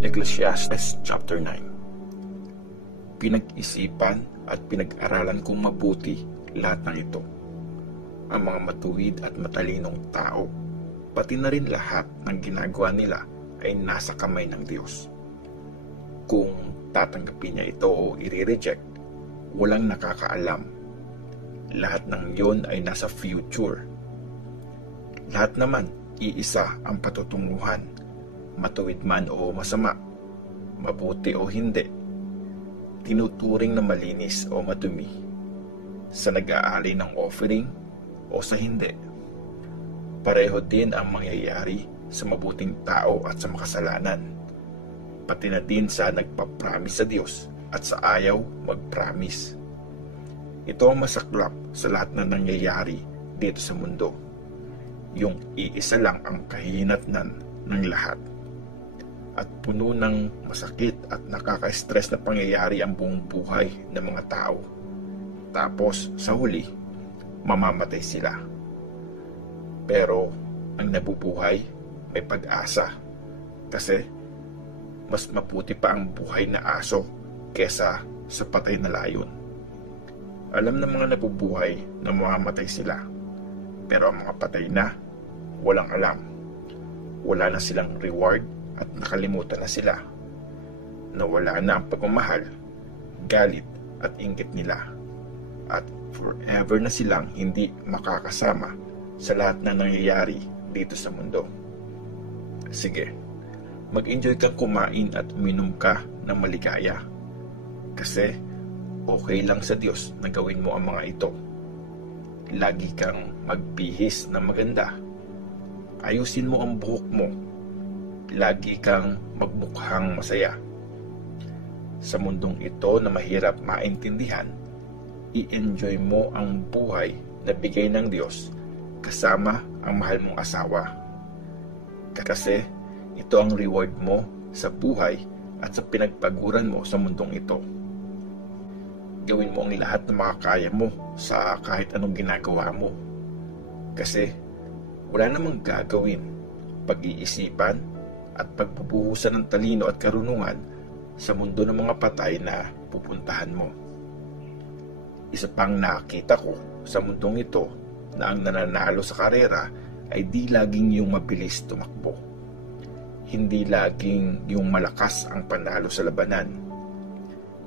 Ecclesiastes chapter 9. Pinag-isipan at pinag-aralan kong mabuti lahat ng ito. Ang mga matuwid at matalinong tao, pati na rin lahat ng ginagawa nila ay nasa kamay ng Diyos. Kung tatanggapin niya ito o i-reject, walang nakakaalam. Lahat ng yon ay nasa future. Lahat naman, iisa ang patutunguhan, matuwid man o masama, mabuti o hindi, tinuturing na malinis o madumi, sa nag-aali ng offering o sa hindi. Pareho din ang mangyayari sa mabuting tao at sa makasalanan, pati na din sa nagpapromise sa Diyos at sa ayaw mag-promise. Ito ang masaklap sa lahat na nangyayari dito sa mundo. Yung iisa lang ang kahihinatnan ng lahat. At puno ng masakit at nakaka-stress na pangyayari ang buong buhay ng mga tao. Tapos, sa huli, mamamatay sila. Pero, ang nabubuhay, may pag-asa. Kasi, mas mabuti pa ang buhay na aso kesa sa patay na layon. Alam ng mga nabubuhay na mamamatay sila. Pero ang mga patay na, walang alam. Wala na silang reward at nakalimutan na sila. Nawala na ang pagmamahal, galit at inggit nila. At forever na silang hindi makakasama sa lahat na nangyayari dito sa mundo. Sige, mag-enjoy kang kumain at uminom ka ng maligaya. Kasi okay lang sa Diyos na gawin mo ang mga ito. Lagi kang magbihis na maganda. Ayusin mo ang buhok mo. Lagi kang magmukhang masaya. Sa mundong ito na mahirap maintindihan, i-enjoy mo ang buhay na bigay ng Diyos kasama ang mahal mong asawa. Kasi ito ang reward mo sa buhay at sa pinagpaguran mo sa mundong ito. Gawin mo ang lahat na makakaya mo sa kahit anong ginagawa mo. Kasi wala namang gagawin, pag-iisipan at pagbubuhusan ng talino at karunungan sa mundo ng mga patay na pupuntahan mo. Isa pang nakita ko sa mundong ito na ang nananalo sa karera ay di laging yung mabilis tumakbo. Hindi laging yung malakas ang panalo sa labanan.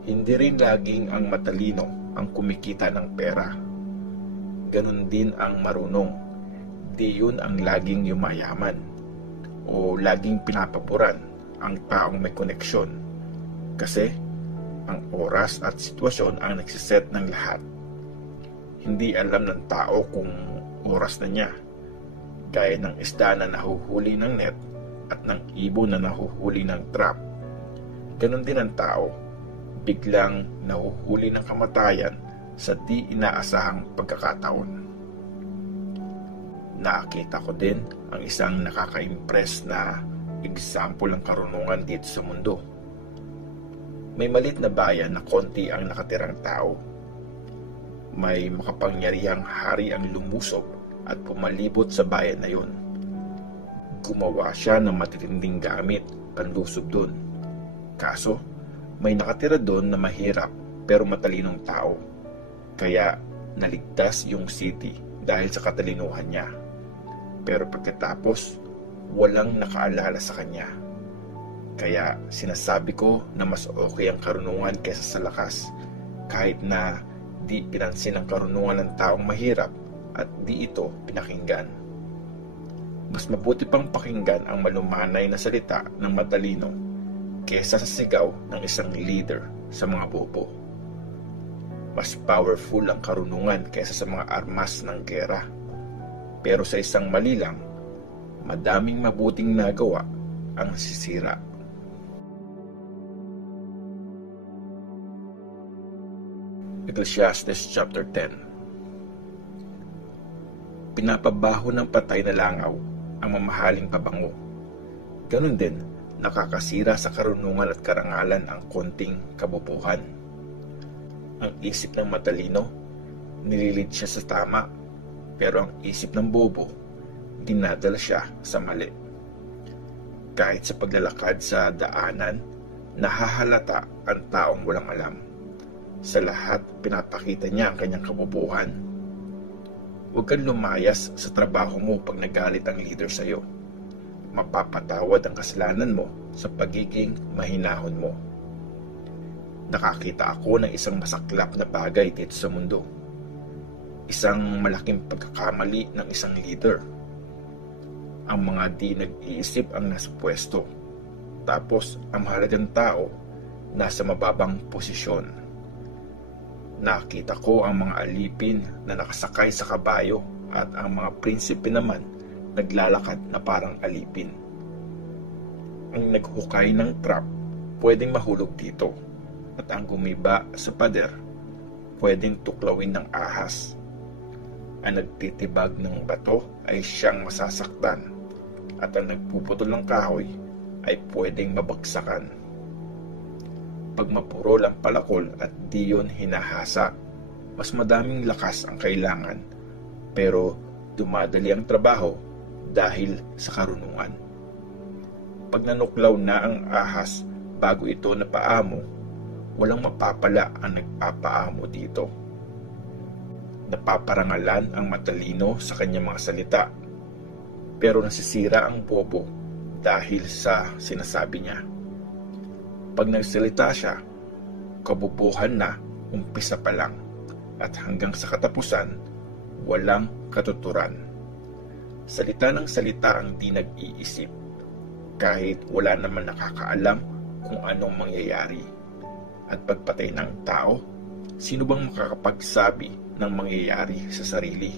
Hindi rin laging ang matalino ang kumikita ng pera. Ganon din ang marunong. Di yun ang laging yumayaman o laging pinapaboran ang taong may koneksyon. Kasi ang oras at sitwasyon ang nagsiset ng lahat. Hindi alam ng tao kung oras na niya. Gaya ng isda na nahuhuli ng net at ng ibon na nahuhuli ng trap. Ganon din ang tao. Biglang nahuhuli ng kamatayan sa di inaasahang pagkakataon. Nakita ko din ang isang nakaka-impress na example ng karunungan dito sa mundo. May malit na bayan na konti ang nakatirang tao. May makapangyarihang hari ang lumusob at pumalibot sa bayan na yun. Gumawa siya ng matitinding gamit panlusob doon. Kaso, may nakatira doon na mahirap pero matalinong tao. Kaya naligtas yung city dahil sa katalinuhan niya. Pero pagkatapos, walang nakaalala sa kanya. Kaya sinasabi ko na mas okay ang karunungan kaysa sa lakas, kahit na di pinansin ang karunungan ng taong mahirap at di ito pinakinggan. Mas mabuti pang pakinggan ang malumanay na salita ng matalino kaysa sa sigaw ng isang leader sa mga bobo. Mas powerful ang karunungan kaysa sa mga armas ng gera. Pero sa isang mali lang, madaming mabuting nagawa ang nasisira. Ecclesiastes chapter 10. Pinapabaho ng patay na langaw ang mamahaling pabango. Ganon din, nakakasira sa karunungan at karangalan ang konting kabubuhan. Ang isip ng matalino, nililid siya sa tama, pero ang isip ng bobo, dinadala siya sa mali. Kahit sa paglalakad sa daanan, nahahalata ang taong walang alam. Sa lahat, pinapakita niya ang kanyang kabobohan. Huwag kang lumayas sa trabaho mo pag nagalit ang leader sa iyo. Mapapatawad ang kasalanan mo sa pagiging mahinahon mo. Nakakita ako ng isang masaklap na bagay dito sa mundo. Isang malaking pagkakamali ng isang leader. Ang mga di nag-iisip ang nasa pwesto. Tapos ang mahalagang tao nasa mababang posisyon. Nakita ko ang mga alipin na nakasakay sa kabayo at ang mga prinsipe naman naglalakad na parang alipin. Ang naghukay ng trap pwedeng mahulog dito at ang gumiba sa pader pwedeng tuklawin ng ahas. Ang nagtitibag ng bato ay siyang masasaktan at ang nagpuputol ng kahoy ay pwedeng mabagsakan. Pag mapurol ang palakol at di yun hinahasa, mas madaming lakas ang kailangan, pero dumadali ang trabaho dahil sa karunungan. Pag nanuklaw na ang ahas bago ito napaamo, walang mapapala ang nagpapaamo dito. Napaparangalan ang matalino sa kanyang mga salita, pero nasisira ang bobo dahil sa sinasabi niya. Pag nagsalita siya, kabubuhan na umpisa pa lang at hanggang sa katapusan, walang katuturan. Salita ng salita ang di nag-iisip, kahit wala naman nakakaalam kung anong mangyayari. At pagpatay ng tao, sino bang makakapagsabi ng mangyayari sa sarili?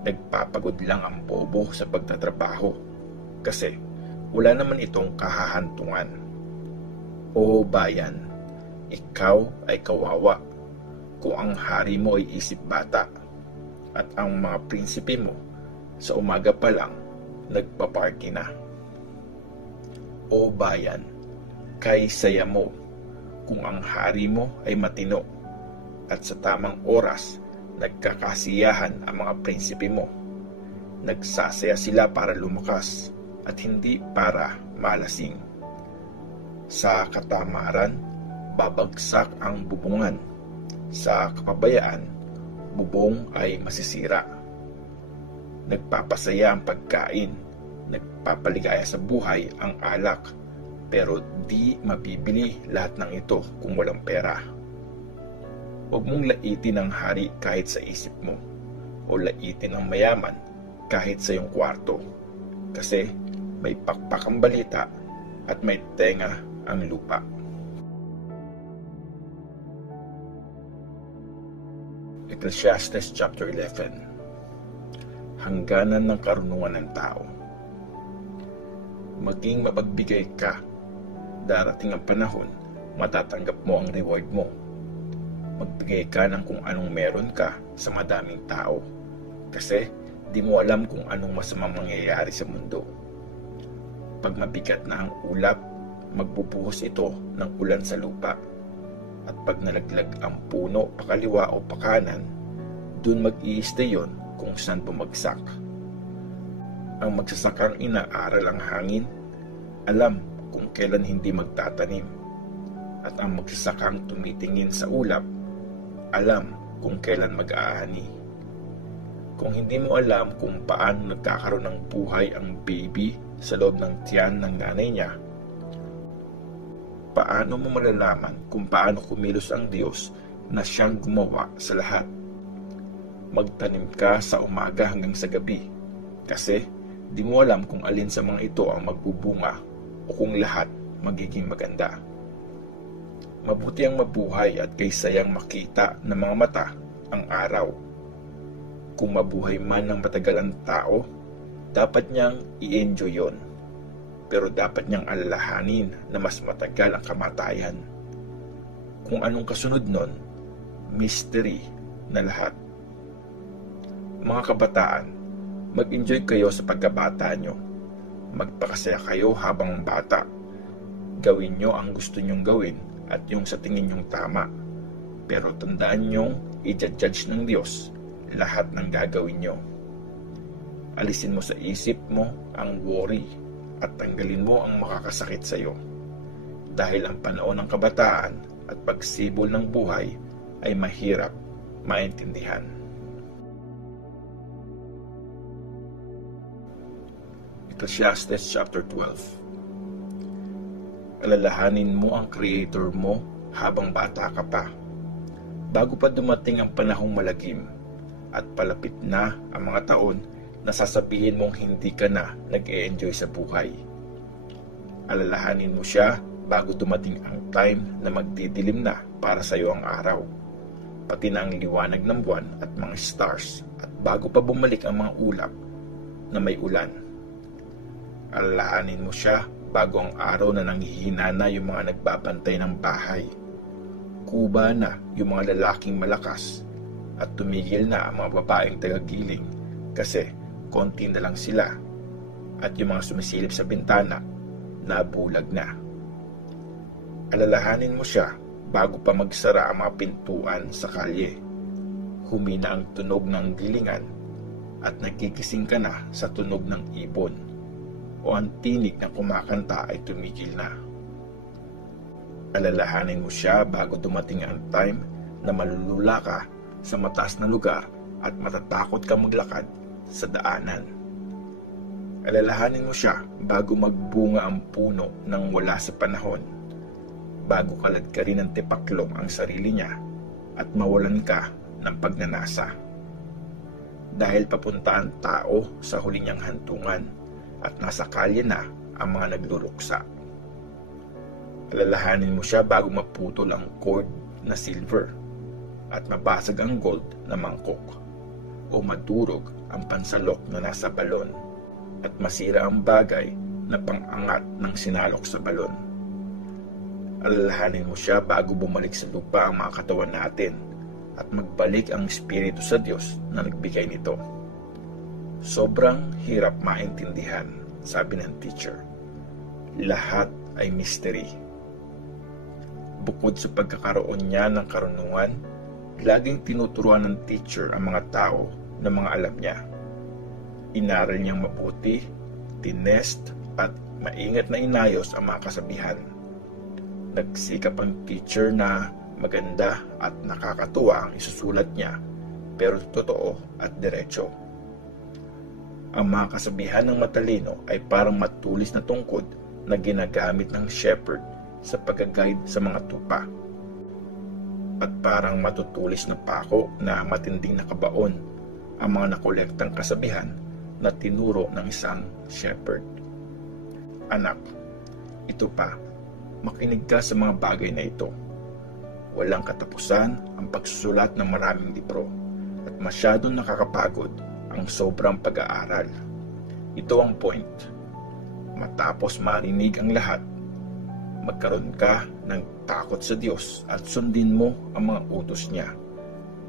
Nagpapagod lang ang bobo sa pagtatrabaho kasi wala naman itong kahahantungan. O bayan, ikaw ay kawawa kung ang hari mo ay isip bata at ang mga prinsipe mo sa umaga pa lang nagpaparty na. O bayan, kay saya mo kung ang hari mo ay matino at sa tamang oras nagkakasiyahan ang mga prinsipe mo. Nagsasaya sila para lumakas at hindi para malasing. Sa katamaran, babagsak ang bubungan. Sa kapabayaan, bubong ay masisira. Nagpapasaya ang pagkain, nagpapaligaya sa buhay ang alak, pero di mabibili lahat ng ito kung walang pera. Huwag mong laitin ang hari kahit sa isip mo, o laitin ang mayaman kahit sa iyong kwarto, kasi may pakpak ang balita at may tenga ang lupa. Ecclesiastes chapter 11. Hangganan ng karunungan ng tao. Maging mapagbigay ka, darating ang panahon, matatanggap mo ang reward mo. Magbigay ka ng kung anong meron ka sa madaming tao, kasi di mo alam kung anong masamang mangyayari sa mundo. Pag mabigat na ang ulap, magbubuhos ito ng ulan sa lupa. At pag nalaglag ang puno pakaliwa o pakanan, dun mag-i-stay yon kung saan bumagsak. Ang magsasakang inaaral ang hangin, alam kung kailan hindi magtatanim. At ang magsasakang tumitingin sa ulap, alam kung kailan mag-aani. Kung hindi mo alam kung paano nagkakaroon ng buhay ang baby sa loob ng tiyan ng nanay niya, paano mo malalaman kung paano kumilos ang Diyos na siyang gumawa sa lahat? Magtanim ka sa umaga hanggang sa gabi, kasi di mo alam kung alin sa mga ito ang magbubunga o kung lahat magiging maganda. Mabuti ang mabuhay at kaysayang makita ng mga mata ang araw. Kung mabuhay man ng matagal ang tao, dapat niyang i-enjoy yon. Pero dapat niyang alalahanin na mas matagal ang kamatayan. Kung anong kasunod nun, mystery na lahat. Mga kabataan, mag-enjoy kayo sa pagkabata nyo. Magpakasaya kayo habang bata. Gawin nyo ang gusto nyong gawin at yung sa tingin nyong tama. Pero tandaan niyong i-judge ng Diyos lahat ng gagawin niyo. Alisin mo sa isip mo ang worry at tanggalin mo ang makakasakit sa iyo. Dahil ang panahon ng kabataan at pagsibol ng buhay ay mahirap maintindihan. Ecclesiastes chapter 12. Alalahanin mo ang Creator mo habang bata ka pa, bago pa dumating ang panahong malagim at palapit na ang mga taon na sasabihin mong hindi ka na nag-e-enjoy sa buhay. Alalahanin mo siya bago dumating ang time na magdidilim na para sa iyo ang araw, pati na ang liwanag ng buwan at mga stars, at bago pa bumalik ang mga ulap na may ulan. Alalahanin mo siya bago ang araw na nanghihina na yung mga nagbabantay ng bahay, kuba na yung mga lalaking malakas, at tumigil na ang mga babaeng tagagiling kasi konti na lang sila, at yung mga sumisilip sa bintana nabulag na. Alalahanin mo siya bago pa magsara ang mga pintuan sa kalye, humina ang tunog ng gilingan at nagigising ka na sa tunog ng ibon, o ang tinig na kumakanta ay tumigil na. Alalahanin mo siya bago dumating ang time na malulula ka sa mataas na lugar at matatakot ka maglakad sa daanan. Alalahanin mo siya bago magbunga ang puno nang wala sa panahon, bago kaladkarin ng tipaklong ang sarili niya at mawalan ka ng pagnanasa. Dahil papunta ang tao sa huli niyang hantungan at nasa kalye na ang mga nagluluksa. Alalahanin mo siya bago maputol ang cord na silver at mabasag ang gold na mangkok, o madurog ang pansalok na nasa balon at masira ang bagay na pang-angat ng sinalok sa balon. Alalahanin mo siya bago bumalik sa lupa ang mga katawan natin at magbalik ang Espiritu sa Diyos na nagbigay nito. Sobrang hirap maintindihan, sabi ng teacher. Lahat ay mystery. Bukod sa pagkakaroon niya ng karunungan, laging tinuturuan ng teacher ang mga tao ng mga alam niya. Inaral niyang mabuti, tinest at maingat na inayos ang mga kasabihan. Nagsikap ang teacher na maganda at nakakatuwa ang isusulat niya, pero totoo at diretso. Ang mga kasabihan ng matalino ay parang matulis na tungkod na ginagamit ng shepherd sa pag-guide sa mga tupa, at parang matutulis na pako na matinding nakabaon ang mga nakolektang kasabihan na tinuro ng isang shepherd. Anak, ito pa, makinig ka sa mga bagay na ito. Walang katapusan ang pagsusulat ng maraming libro at masyadong nakakapagod ang sobrang pag-aaral. Ito ang point. Matapos marinig ang lahat, magkaroon ka ng takot sa Diyos at sundin mo ang mga utos niya.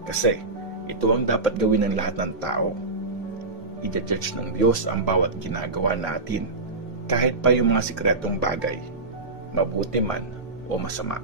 Kasi ito ang dapat gawin ng lahat ng tao. I-judge ng Diyos ang bawat ginagawa natin, kahit pa yung mga sikretong bagay, mabuti man o masama.